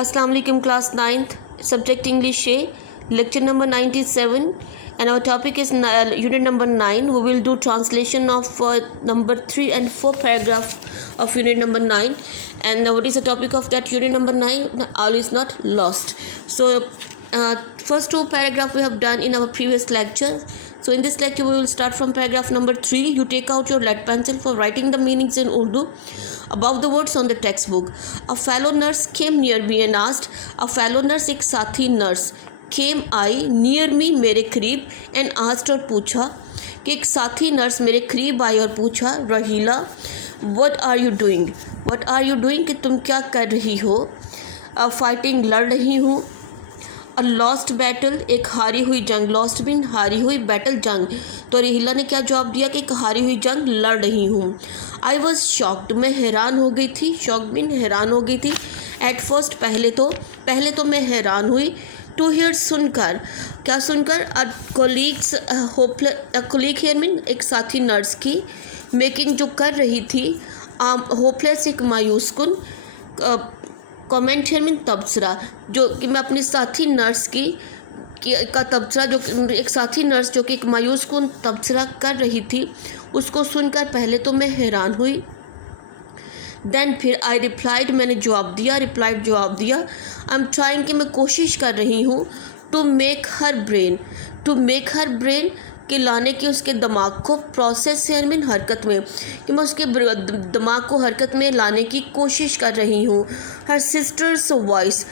Assalamu alaikum class 9th subject English lecture number 97 and our topic is unit number 9. We will do translation of number 3 and 4 paragraph of unit number 9. And what is the topic of that unit number 9? All is not lost. So first two paragraph we have done in our previous lecture. So in this lecture we will start from paragraph number 3. You take out your lead pencil for writing the meanings in Urdu above the words on the textbook. A fellow nurse came near me and asked. A fellow nurse एक साथी nurse came आई near me मेरे करीब and asked और पूछा कि एक साथी nurse मेरे करीब आई और पूछा रहीला what are you doing कि तुम क्या कर रही हो. फाइटिंग लड़ रही हूँ. अ लॉस्ट बैटल एक हारी हुई जंग. लॉस्ट मीन हारी हुई, बैटल जंग. तो रहीला ने क्या जवाब दिया कि एक हारी हुई जंग लड़ रही हूँ. आई वॉज शॉक्ड मैं हैरान हो गई थी. शॉक्ड मीन हैरान हो गई थी. एट फर्स्ट पहले तो मैं हैरान हुई. टू हियर सुनकर, क्या सुनकर. कोलीग हियर मीन एक साथी नर्स की. मेकिंग जो कर रही थी. होपलेस एक मायूस कुन. कमेंट हियर मीन तबसरा, जो कि मैं अपनी साथी नर्स का तबसरा, जो एक साथी नर्स जो कि एक मायूस कुन तबसरा कर रही थी, उसको सुनकर पहले तो मैं हैरान हुई. देन फिर आई रिप्लाइड मैंने जवाब दिया. आई एम ट्राइंग कि मैं कोशिश कर रही हूँ. टू मेक हर ब्रेन कि लाने की उसके दिमाग को. प्रोसेस है मीन हरकत में, कि मैं उसके दिमाग को हरकत में लाने की कोशिश कर रही हूँ. हर सिस्टर्स वॉइस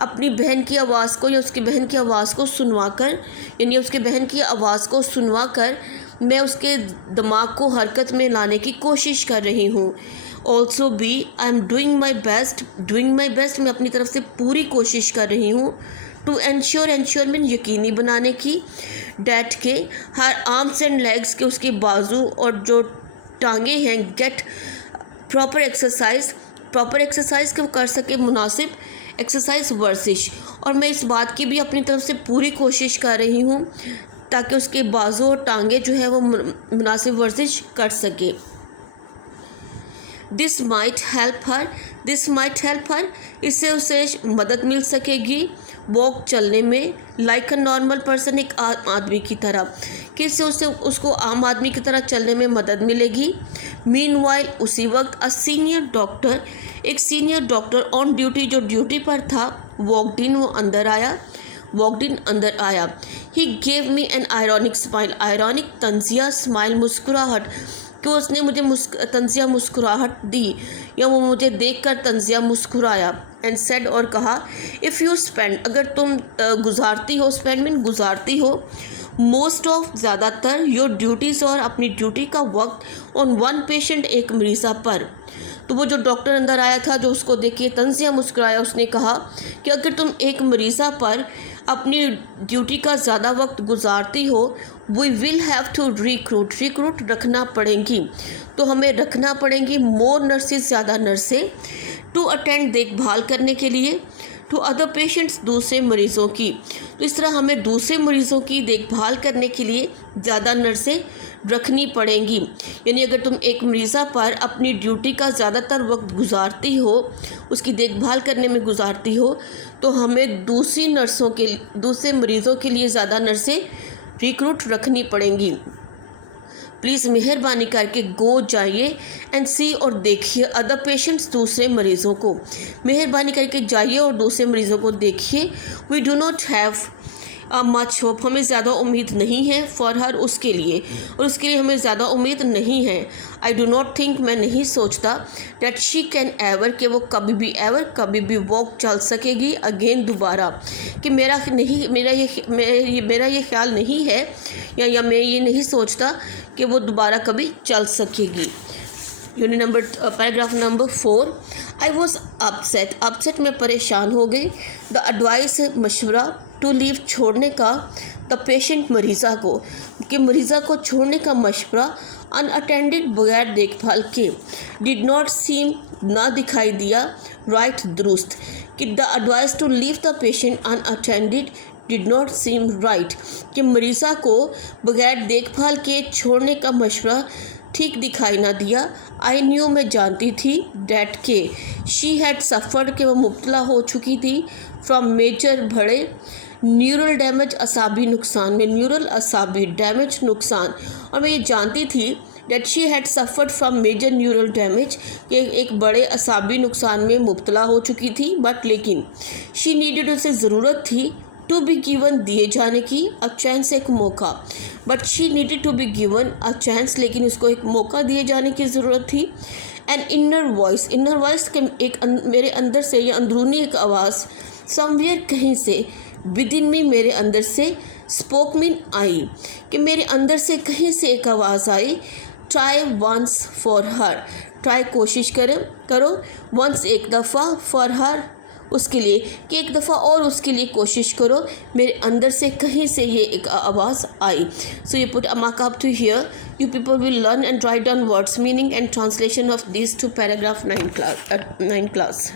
अपनी बहन की आवाज़ को या उसकी बहन की आवाज़ को सुनवा कर, यानी उसके बहन की आवाज़ को सुनवा कर मैं उसके दिमाग को हरकत में लाने की कोशिश कर रही हूँ. Also be I am doing my best मैं अपनी तरफ से पूरी कोशिश कर रही हूँ. टू एंश्योर मीन यकीनी बनाने की. डैट के हर आर्म्स एंड लेग्स के उसके बाजू और जो टांगे हैं गेट प्रॉपर एक्सरसाइज के कर सके मुनासिब एक्सरसाइज वर्जिश. और मैं इस बात की भी अपनी तरफ से पूरी कोशिश कर रही हूँ ताकि उसके बाजू और टांगे जो है वो मुनासिब वर्जिश कर सके. दिस माइट हेल्प हर इससे उसे मदद मिल सकेगी. वॉक चलने में. लाइक अ नॉर्मल पर्सन एक आम आदमी की तरह, कि इससे उसको आम आदमी की तरह चलने में मदद मिलेगी. मीनवाइल उसी वक्त एक सीनियर डॉक्टर ऑन ड्यूटी जो ड्यूटी पर था. वॉकड इन अंदर आया. He gave me an ironic तंजिया स्माइल मुस्कुराहट, कि उसने मुझे तंजिया मुस्कुराहट दी या वो मुझे देखकर तंजिया मुस्कुराया. एंड सेड और कहा इफ़ यू स्पेंड अगर तुम गुजारती हो मोस्ट ऑफ ज़्यादातर योर ड्यूटीज़ और अपनी ड्यूटी का वक्त ऑन वन पेशेंट एक मरीज़ा पर. तो वो जो डॉक्टर अंदर आया था जो उसको देख के तंजिया मुस्कुराया, उसने कहा कि अगर तुम एक मरीज़ा पर अपनी ड्यूटी का ज़्यादा वक्त गुजारती हो we will have to recruit रखना पड़ेंगी. तो हमें रखना पड़ेंगी मोर नर्सेज ज़्यादा नर्सें. टू अटेंड देखभाल करने के लिए. टू अदर पेशेंट्स दूसरे मरीज़ों की. तो इस तरह हमें दूसरे मरीज़ों की देखभाल करने के लिए ज़्यादा नर्सें रखनी पड़ेंगी. यानी अगर तुम एक मरीज़ा पर अपनी ड्यूटी का ज़्यादातर वक्त गुजारती हो, उसकी देखभाल करने में गुजारती हो, तो हमें दूसरे मरीज़ों के लिए ज़्यादा नर्सें रिक्रूट रखनी पड़ेंगी. प्लीज़ मेहरबानी करके गो जाइए एंड सी और देखिए अदर पेशेंट्स दूसरे मरीज़ों को. मेहरबानी करके जाइए और दूसरे मरीज़ों को देखिए. We do not have much hope हमें ज़्यादा उम्मीद नहीं है. फॉर हर उसके लिए, और उसके लिए हमें ज़्यादा उम्मीद नहीं है. आई डू नॉट थिंक मैं नहीं सोचता. डैट शी कैन एवर कि वो कभी भी वॉक चल सकेगी. अगेन दोबारा, कि मेरा ये ख्याल नहीं है या मैं ये नहीं सोचता कि वो दोबारा कभी चल सकेगी. Paragraph number 4. I was upset मैं परेशान हो गई. द एडवाइस मशवरा टू लीव छोड़ने का. द पेशेंट मरीज़ा को छोड़ने का मशवरा. अनअटेंडेड बगैर देखभाल के. डिड नॉट सीम ना दिखाई दिया. राइट दुरुस्त, कि the advice to leave the patient unattended did not seem right, कि मरीज़ा को बगैर देखभाल के छोड़ने का मशवरा ठीक दिखाई ना दिया। आई न्यू मैं जानती थी, डैट के शी हैड सफ़र्ड के वो मुब्तला हो चुकी थी, फ्रॉम मेजर बड़े न्यूरल डैमेज असाबी नुकसान में, न्यूरल असाबी डैमेज नुकसान। और मैं ये जानती थी that she had suffered from major neural damage कि एक बड़े असाबी नुकसान में मुब्तला हो चुकी थी, बट लेकिन शी नीडेड उसे ज़रूरत थी टू बी गिवन दिए जाने की, अ चांस एक मौका, but she needed to be given a chance लेकिन उसको एक मौका दिए जाने की ज़रूरत थी। एन इनर वॉइस के एक मेरे अंदर से या अंदरूनी एक आवाज़, समवेयर कहीं से, विद इन मी मेरे अंदर से, स्पोक मीन आई कि मेरे अंदर से कहीं से एक आवाज़ आई, try once for her, try कोशिश करो वंस एक दफ़ा, फॉर हर उसके लिए, कि एक दफ़ा और उसके लिए कोशिश करो। मेरे अंदर से कहीं से ये एक आवाज़ आई। So you put a mark up to here. You people will learn and write down words, meaning and translation of these two paragraph 9 class.